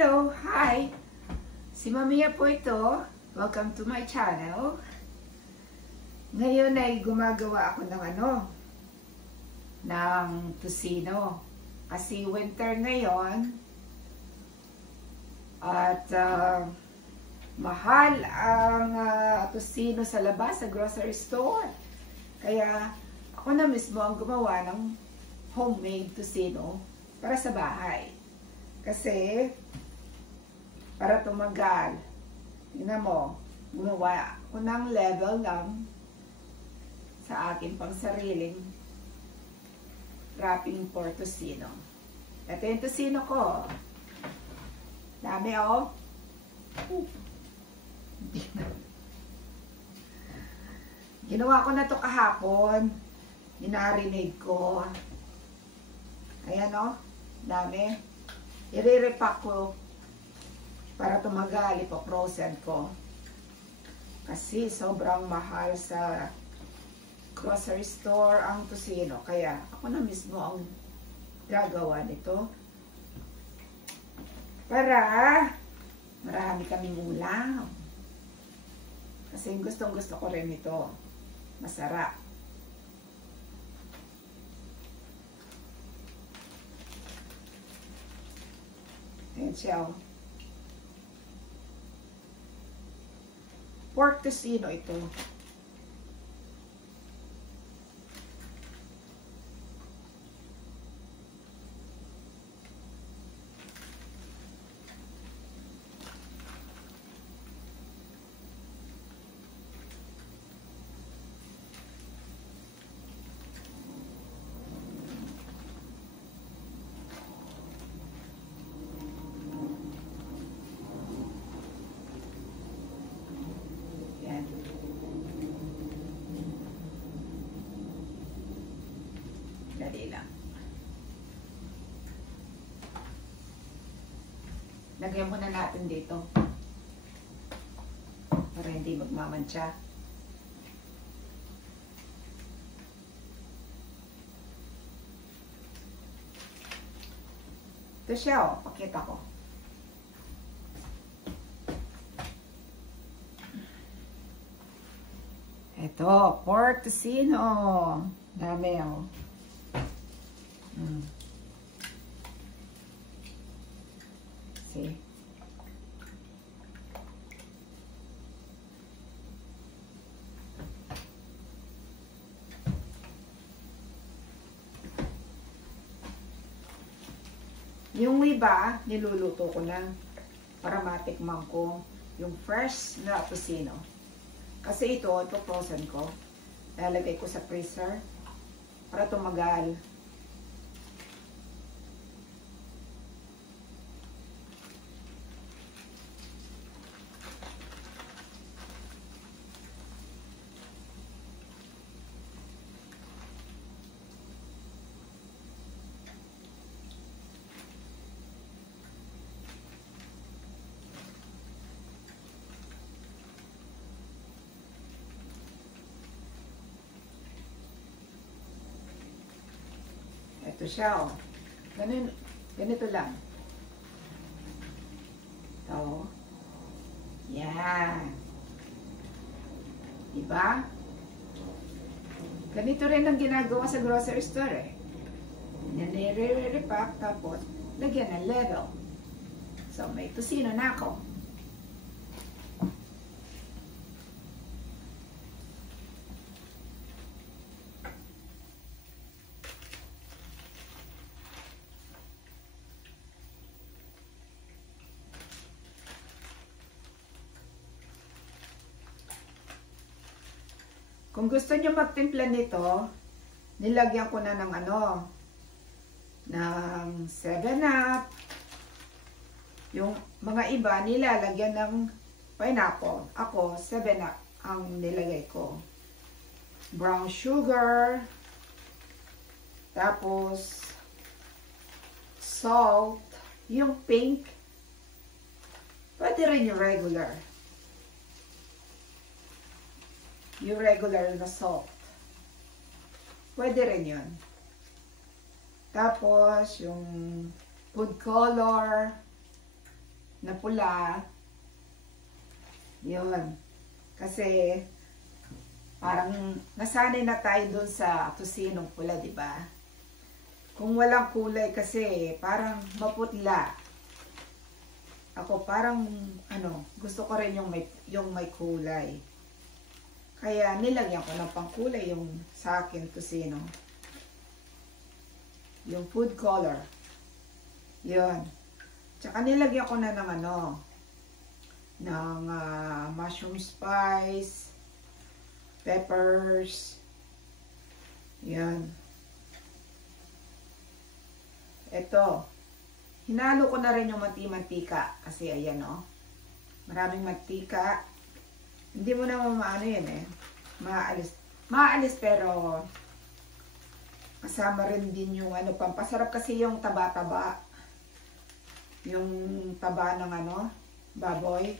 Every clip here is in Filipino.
Hello, hi! Si Mamiya po ito. Welcome to my channel. Ngayon ay gumagawa ako ng tusino. Kasi winter ngayon at mahal ang tusino sa labas, sa grocery store. Kaya ako na mismo ang gumawa ng homemade tusino para sa bahay. Kasi para tumagal. Tingnan mo, gumawa ko ng level lang sa akin pang sariling wrapping for tusino. Ito yung tusino ko. Dami oh. Ginawa ko na to kahapon. Minarinade ko. Ayan oh. Dami. I-repack ko para tumagal, ipo-frozen ko. Kasi sobrang mahal sa grocery store ang tusino. Kaya ako na mismo ang gagawa nito. Para marami kaming ulam. Kasi gustong-gusto ko rin ito. Masarap. Ayan siya oh. Pork tusino ito. Dali lang. Lagyan muna natin dito. Para hindi magmamantsa. Ito siya oh. Pakita ko. Ito. Pork tusino. Dami oh. See? Yung iba, niluluto ko na para matikman ko yung fresh na tusino. Kasi ito frozen ko. Lalagay ko sa freezer para tumagal. Ito siya oh. Ganito lang. Ito. Yan. Diba? Ganito rin ang ginagawa sa grocery store eh. Nire-repack tapos lagyan ng level. So may tusino na ako. Kung gusto nyo magtimpla nito, nilagyan ko na ng ng 7-Up. Yung mga iba, nilalagyan ng pineapple. Ako, 7-Up ang nilagay ko. Brown sugar. Tapos, salt. Yung pink. Pwede rin yung regular. Yung regular na salt. Pwede rin yun. Tapos, yung food color. na pula. Yun. Kasi, parang nasanay na tayo dun sa tosinong pula, di ba? Kung walang kulay kasi, parang maputla. Ako parang, gusto ko rin yung may kulay. Kaya nilagyan ko ng pangkulay yung sa akin tosino. Yung food color. Yun. Tsaka nilagyan ko na ng ng mushroom spice, peppers. Yan. Ito. Hinalo ko na rin yung mantika. Kasi ayan maraming mantika. Hindi mo naman maano yan Maalis. Maalis pero kasama rin din yung pampasarap kasi yung taba-taba. Yung taba ng baboy.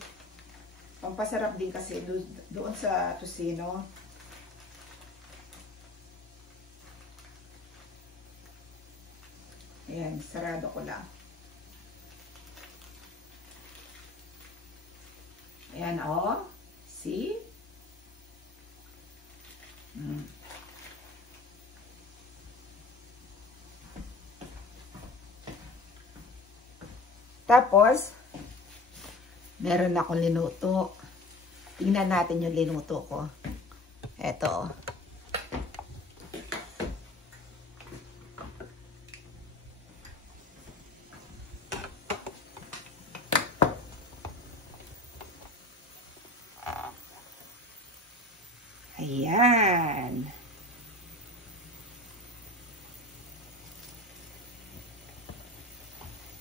Pampasarap din kasi doon sa tosino. Ayan, sarado ko lang. Ayan, see? Tapos, meron akong linuto. Tingnan natin yung linuto ko. Eto. Ayan.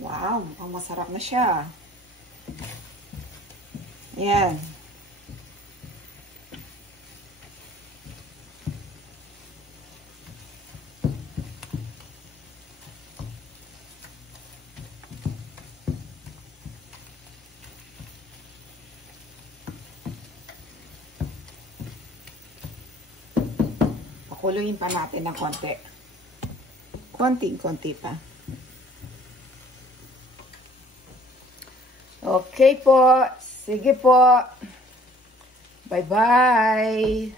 Wow, ang masarap na siya. Ayan. Pakuluin pa natin ng konti. Konting-konti pa. Okay po. Sige po. Bye-bye.